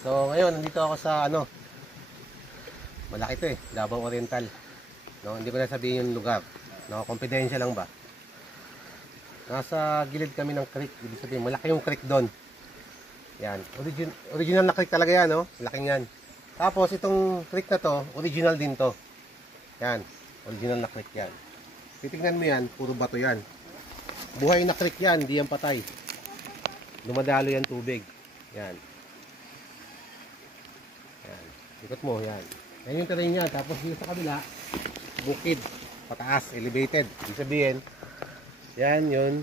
So ngayon, nandito ako sa ano, malaki to Davao Oriental. No, hindi ko na sabihin yung lugar. No, confidential lang ba? Nasa gilid kami ng creek, ibig sabihin malaki yung creek doon. Yan, original na creek talaga yan, no? Laking yan. Tapos itong creek na to, original din to. Yan, original na creek yan. Titingnan mo yan, puro bato yan. Buhay na creek yan, hindi yan patay. Dumadalo yan tubig. Yan. Yan. Ikot mo, yan. Yan yung terrain niya. Tapos dito sa kabila, bukid. Pataas, elevated. Ibig sabihin, yan yun.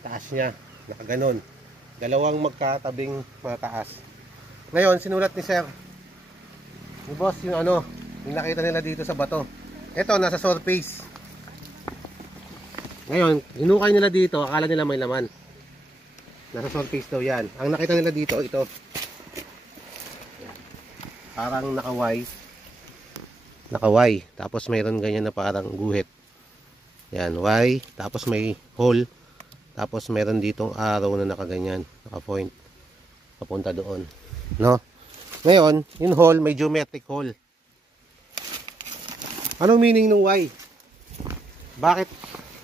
Taas niya. Nakaganon. Dalawang magkatabing mga taas. Ngayon, sinulat ni Sir. Ni Boss, yung ano, yung nakita nila dito sa bato. Ito, nasa surface. Ngayon, hinukay nila dito, akala nila may laman. Nasa surface daw yan. Ang nakita nila dito, ito. Parang nakaway. Nakaway. Tapos mayroon ganyan na parang guhit. Yan, Y. Tapos may hole. Tapos mayroon ditong arrow na nakaganyan. Naka-point. Papunta doon. No? Ngayon, yung hole, may geometric hole. Anong meaning ng Y? Bakit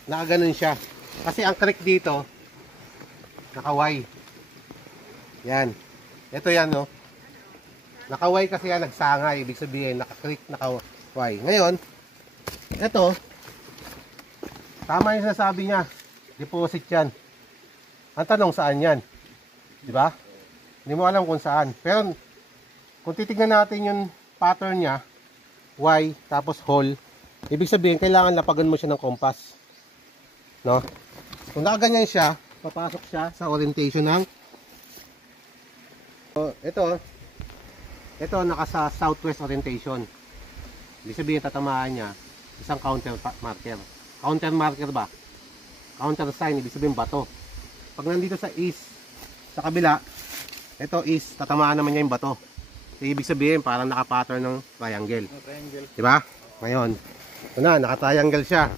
nakaganon siya? Kasi ang creek dito, nakaway. Yan. Ito yan, no? Nakaway kasi yan, nagsangay. Ibig sabihin, nakakreek, nakaway. Ngayon, ito, tama yung sinasabi niya. Deposit yan. Ang tanong, saan yan? Diba? Hindi mo alam kung saan. Pero, kung titignan natin yung pattern niya, Y, tapos hole, ibig sabihin, kailangan lapagan mo siya ng compass. No? Kung nakaganyan siya, papasok siya sa orientation ng ito naka sa southwest orientation. Ibig sabihin tatamaan niya isang counter marker. Counter marker ba? Counter sign, ibig sabihin bato. Pag nandito sa east, sa kabila, ito east, tatamaan naman niya yung bato. Ibig sabihin parang naka-pattern ng triangle. Diba? Ngayon, ito na, naka-triangle siya.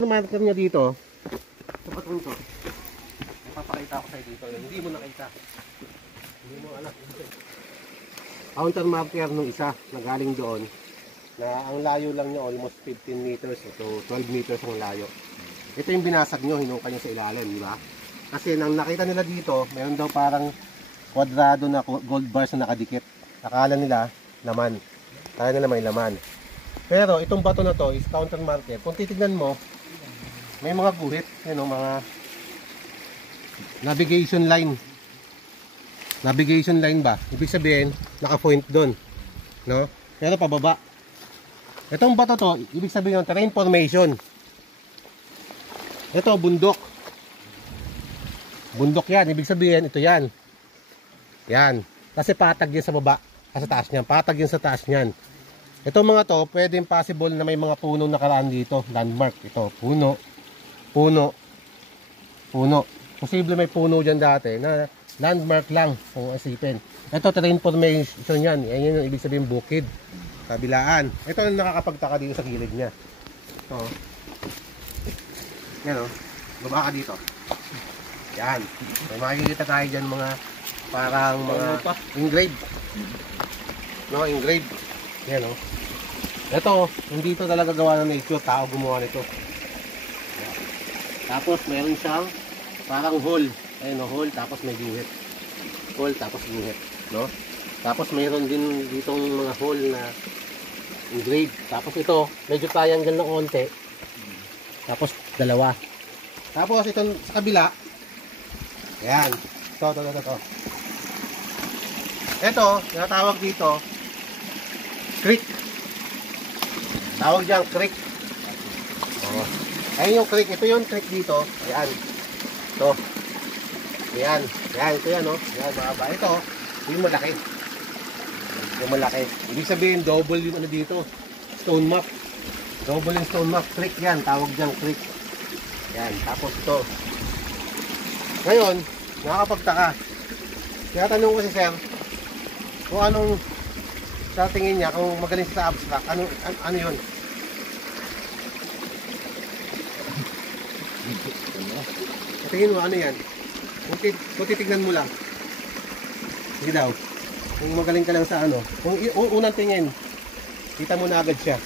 Ang marker niya dito, sa batong to, papakita ko sa'yo dito. Hindi mo nakita. Hindi mo alam. Counter marker nung isa na galing doon na ang layo lang niya almost 15 meters to 12 meters ang layo. Ito yung binasag nyo, hinukay nyo sa ilalim, di ba? Kasi nang nakita nila dito, mayroon daw parang kwadrado na gold bars na nakadikit. Akala nila laman. Akala nila may laman. Pero itong bato na to is counter marker. Kung titignan mo, may mga guhit, yun o, mga navigation line. Navigation line ba? Ibig sabihin, naka-point doon. No? Pero pababa. Itong bato to, ibig sabihin yung terrain formation. Ito, bundok. Bundok yan. Ibig sabihin, ito yan. Yan. Kasi patag yan sa baba. Sa taas niyan. Patag yan sa taas niyan. Itong mga to, pwedeng possible na may mga puno nakaraan dito. Landmark. Ito, puno. Puno. Puno. Posible may puno dyan dati na landmark lang kung isipin. Ito, terrain formation yan. Yan yung ibig sabihin bukid. Kabilaan. Ito ang nakakapagtaka dito sa gilid niya. Ito. Yan o. Baba ka dito. Yan. May makikita tayo dyan mga parang mga engraved. No, engraved. Yan o. Ito, hindi ito talaga gawa ng nature. Tao gumawa nito. Tapos meron siyang parang hole. Ayun o, hole. Tapos may guhit. Hole, tapos guhit. No? Tapos mayroon din ditong mga hole na engraved. Tapos ito, medyo triangle ng konti. Tapos dalawa. Tapos ito sa kabila. Ayan. Ito. Ito, tinatawag dito creek. Tawag dyan creek. Oh. Ayun yung creek. Ito yung creek dito. Ayan. Ito. Ayan. Ayan. Ito yan, no? Ayan, mahaba. Ito, yung malaki. Yung malaki. Ibig sabihin, double yung ano dito. Stone map. Double yung stone map. Creek yan. Tawag dyan creek. Ayan. Tapos ito. Ngayon, nakakapagtaka. Kaya tanong ko si Sir, kung anong sa tingin niya, kung magaling sa abstract, ano yun? Tingin mo, ano yan? Kung titignan mo lang. Sige daw. Kung magaling ka lang sa ano. Kung unang tingin, kita mo na agad siya.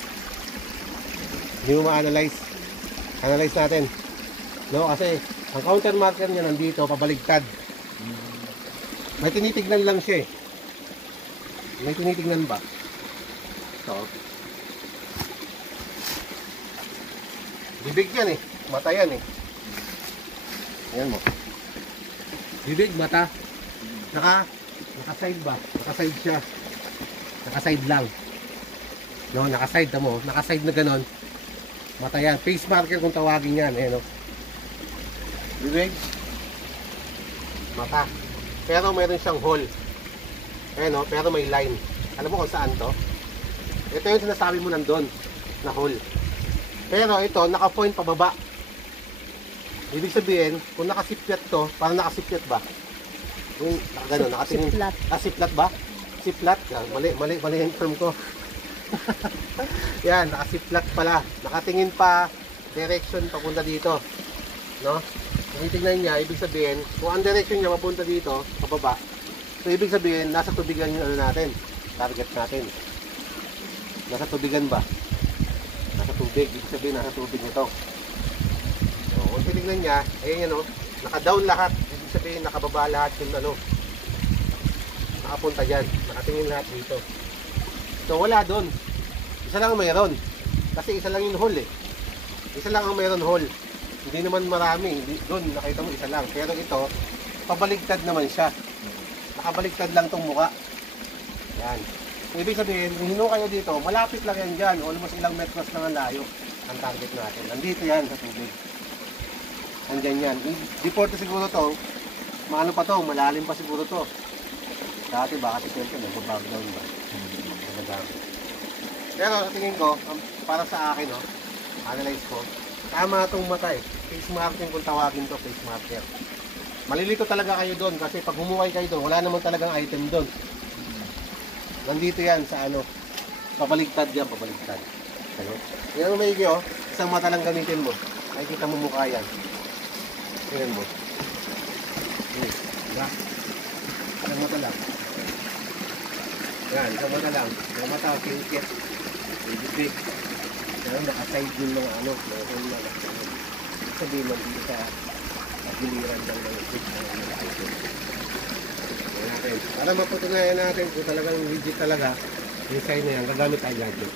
Hindi mo ma-analyze. Analyze natin. No, kasi ang counter marker niya nandito, pabaligtad. May tinitignan lang siya eh. May tinitignan ba? Ito. Bibig yan eh. Mata yan eh. Ayan mo. Bibig, mata. Naka-side ba? Naka-side siya. Naka-side lang. No, naka-side mo. Naka-side na ganon. Mata yan. Face marker kung tawagin yan. Ayan o. Bibig. Mata. Pero mayroon siyang hole. Ayan o. Pero may line. Alam mo kung saan to? Ito yung sinasabi mo nandun. Na hole. Pero ito, naka-point pababa. Ibig sabihin, kung nakasiplat to, parang nakasiplat ba? Yung gano'n, nakatingin. Siplat. Siplat ba? Siplat? Mali yung term ko. Yan, nakasiplat pala. Nakatingin pa, direction papunta dito. No? Tinitingnan niya, ibig sabihin, kung ang direction niya papunta dito, pababa. So, ibig sabihin, nasa tubigan yung ano natin. Target natin. Nasa tubigan ba? Nasa tubig. Ibig sabihin, nasa tubig nito. So, kung tinignan niya, ayan yan o, naka-down lahat. Ibig sabihin, nakababa lahat yung ano. Nakapunta dyan. Nakatingin lahat dito. So, wala doon. Isa lang ang mayroon. Kasi isa lang yung hole eh. Isa lang ang mayroon hole. Hindi naman marami. Doon, nakita mo isa lang. Pero ito, pabaligtad naman siya. Nakabaligtad lang tong muka. Yan. Ibig sabihin, kung hino kayo dito, malapit lang yan dyan. Almost ilang metros lang ang layo ang target natin. Nandito yan sa tubig. Nandyan yan. Before to siguro to, maano pa to, malalim pa siguro to. Dati ba kasi siyempre nag-bag down ba? Pero sa tingin ko, para sa akin, no, analyze ko, tama itong mata eh. Face marking kung tawagin to, face marker. Malilito talaga kayo doon kasi pag humuway kayo doon, wala naman talagang item doon. Nandito yan sa ano, pabaligtad yan, pabaligtad. Ano? Yan ang maigi oh, isang mata lang gamitin mo. Nakikita mo mukha yan. Tingnan mo. Diba? Isang mata lang. Yan, isang mata lang. Isang mata, kinikit. Bibig. Yan, nakaside yung mga ano, mga hole na nakaside. Sabihin mo, dito sa pagbiliran lang ng stick na item. Para mapatunayan natin kung talagang legit talaga yung sign na yan, gagamit tayo gadget.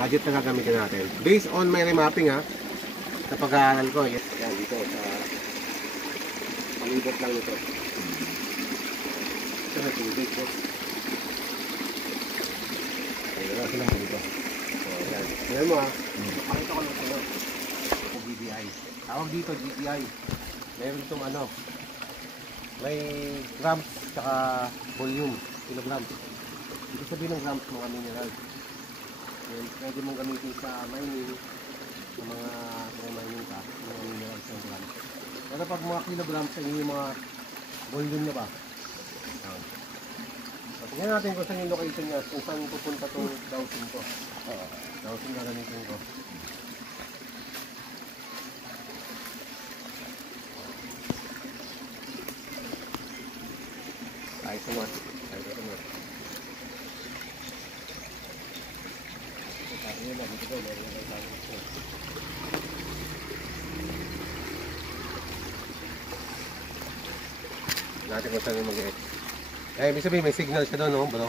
Gadget na gagamitin natin. Based on my remapping ha, sa pag-aaral ko, yan dito sa palibot lang ito. Ito na tubig ko. Ayun na sila dito. Tignan mo ha, pakita ko lang sa'yo. Ito GDI. Tawag dito GDI. Meron itong ano, may grams saka volume, kilograms. Ibig sabihin ng grams mga mineral. Pwede mong gamitin sa mining, sa mga mining ka, mga minerals ng grams. Pero pag mga kilograms, yun yung mga volume na ba? Tingnan natin kung saan yung location niya, kung saan pupunta itong dowsing ko. Dowsing na gamitin ko. Ay, sumat. Ay, sumat. Sabi nila, dito ko, meron na tayo ito. Natin kung saan yung mag-X. Eh, ibig sabihin, may signal siya doon, no, bro?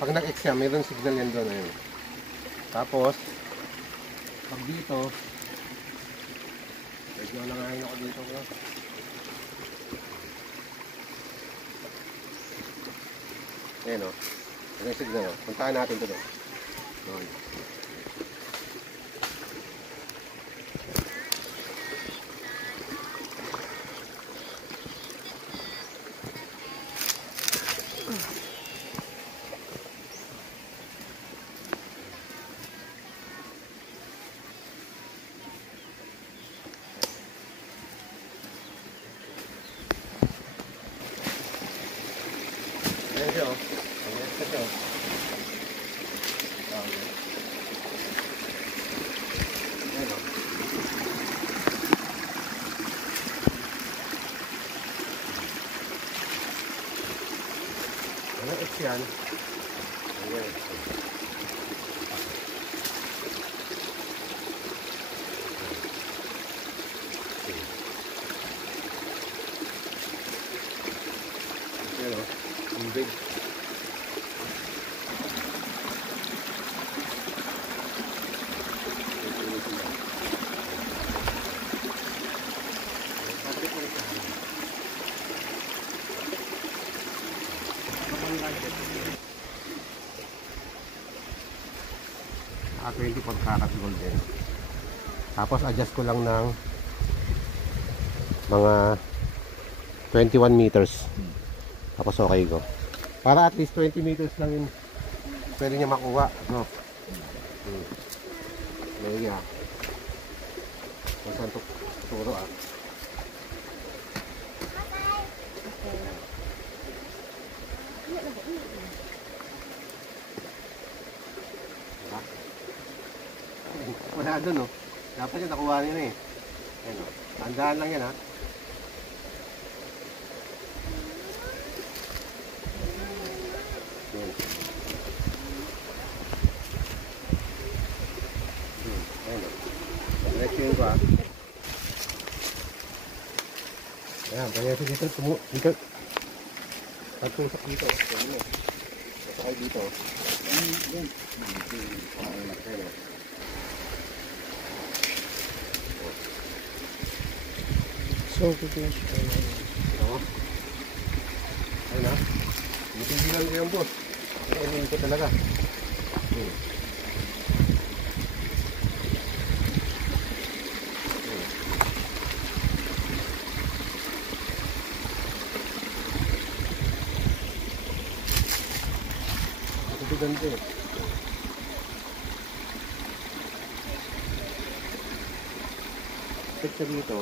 Pag nag-X siya, mayroon signal yan doon, ayun. Tapos, pag dito, medyo nangahin ako dito, bro. Ayan o. Ayan yung signal o. Puntaan natin ito doon. Doon. Ayan siya o. Ayan siya o. Ayan o. Walang X yan. Ayan. Ayan o. Tubig. Ah, 24 karat gold din. Tapos adjust ko lang ng mga 21 meters. Tapos okay ko. Para at least 20 meters lang yun pwede niya makuha. No? Lagi ah. Kung saan turo ah. Wala doon oh. Dapat yung nakuha niya na eh. Ayan oh. Tandaan lang yan ha. Ayan. Ayan oh. Let's yun ko ha. Ayan. Kaya dito. Dito. Pagtusok dito. Ayan o. Pasakay dito. Ayan. Ayan o. So, kukuha siya. Oo. Ayun na. Tinigilan ko yung boss. Ayun ko talaga. Ito ganda eh. Check siya dito.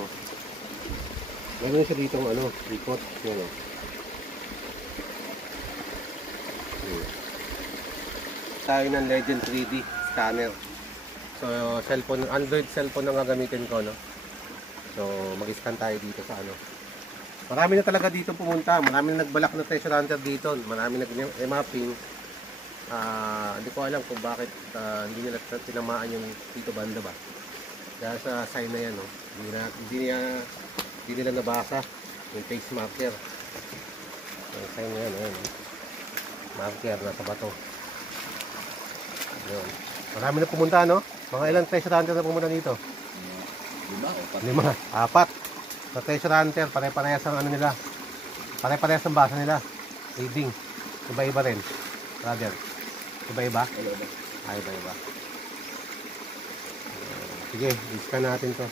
Meron siya dito ano, ikot. Yan o. Tayo ng Legend 3D scanner. So, cellphone, Android cellphone ang gagamitin ko, no? So, mag-scan tayo dito sa ano. Marami na talaga dito pumunta. Marami na nagbalak na treasure hunter dito. Marami na mapping. Hindi ko alam kung bakit hindi nila tinamaan yung dito banda ba. Dahil sa sign na yan, no? Hindi nila nabasa yung face marker. Yung sign na yan, ayun. Marker, nasa bato. Ayun. Marami na pumunta, no? Mga ilang treasure hunter na pumunta dito? 5 o 4? 5, 4. Sa treasure hunter, pare-parehas ang ano nila. Pare-parehas ang basa nila. Reading. Iba-iba rin. Brother. Iba-iba? Iba-iba. Sige, i-scan natin to.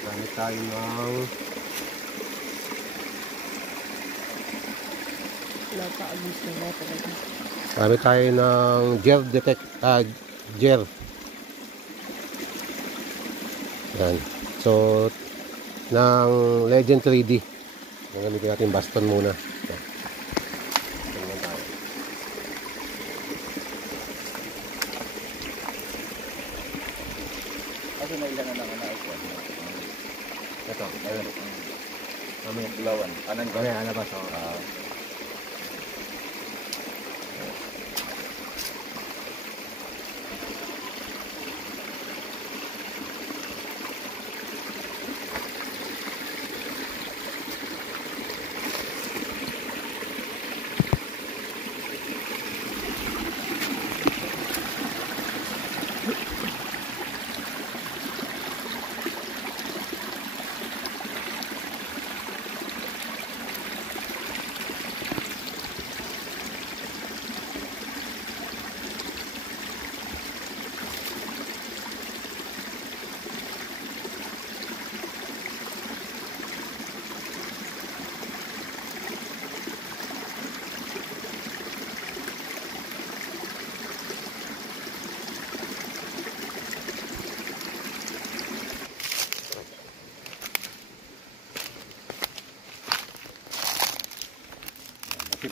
Gamit tayo ng Wala pa agos na talaga. gamit tayo ng gel detect gel. Yan. So ng Legend 3D. Gagamitin natin baston muna. Yan. Tingnan tayo. Kasi may ilan na ito. Ito, ayun. Mamaya. Ilawan. Anan ba? Mamaya, alabas.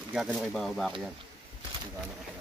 Gagano kay bababa ko yan. Gagano ka.